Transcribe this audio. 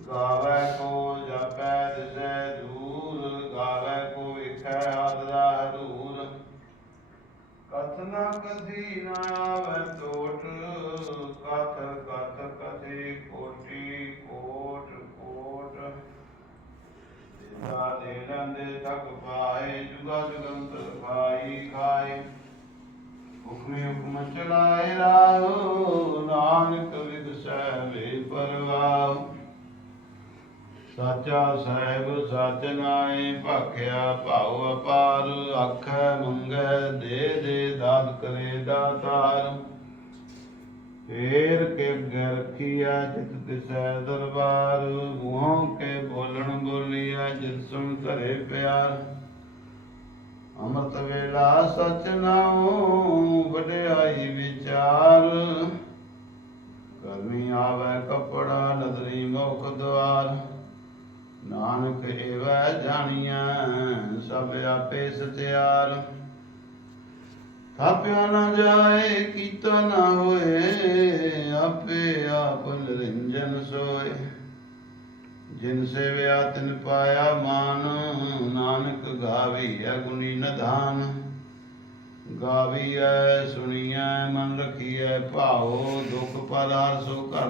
ਗਾਵੇ ਕੋ ਜਪੈ ਦਿਸੈ ਦੂਰ ਗਾਵੇ ਕੋ ਵਿਖੈ ਆਦਰਾ ਹਦੂਰ ਕਥਨਾ ਕਥੀ ਨ ਆਵੈ ਟੋਟ ਕਥ ਕਥ ਕਥੀ ਕੋਟੀ ਕੋਟ ਕੋਟ। ਜਿਤਾ ਦੇ ਲੰਦੇ ਤਕ ਪਾਏ, ਜੁਗਾ ਜੁਗੰਤਰ ਖਾਈ ਖਾਏ। ਹੁਕਮੇ ਹੁਕਮ ਚਲਾ ਸਾਚਾ ਸਾਹਿਬ ਸਚ ਨਾਏ ਭਾਖਿਆ ਭਾਉ ਅਪਾਰ, ਆਖੈ, ਮੰਗੈ, ਦੇ ਦੇ, ਦਾਤ ਕਰੇ ਦਾਤਾਰ ਫੇਰ ਕੇ ਅੱਗੇ ਜਿਤ ਤਿਸੈ ਦਰਬਾਰ, ਮੂੰਹੋਂ ਕੇ ਬੋਲਣ ਬੋਲੀਆ ਜਿਤ ਸੁਣ ਧਰੇ ਪਿਆਰ। ਅੰਮ੍ਰਿਤ ਵੇਲਾ ਸਚ ਨਾਉ ਵਡਿਆਈ ਵਿਚਾਰ। ਕਰਮੀ ਆਵੈ ਕਪੜਾ ਨਦਰੀ ਮੁਖ ਦੁਆਰ ਨਾਨਕ ਏਵੈ ਜਾਣੀਐ, ਸਭ ਆਪੇ ਸਤਿਆਰ। ਥਾਪਿਆ ਨਾ ਜਾਏ, ਕੀਤਾ ਨਾ ਹੋਏ, ਆਪੇ ਆਪ ਨਿਰੰਜਨ ਸੋਏ। ਜਿਨ ਸੇਵਿਆ, ਤਿਨ ਪਾਇਆ ਮਾਨ, ਨਾਨਕ ਗਾਵੀ ਗਾਵੀਐ ਗੁਣੀ ਨਧਾਨ। ਗਾਵੀਐ ਸੁਣੀਐ, ਮਨ ਰਖੀਐ, ਭਾਉ, ਦੁਖ ਪਦਾਰ ਸੋ ਘਰ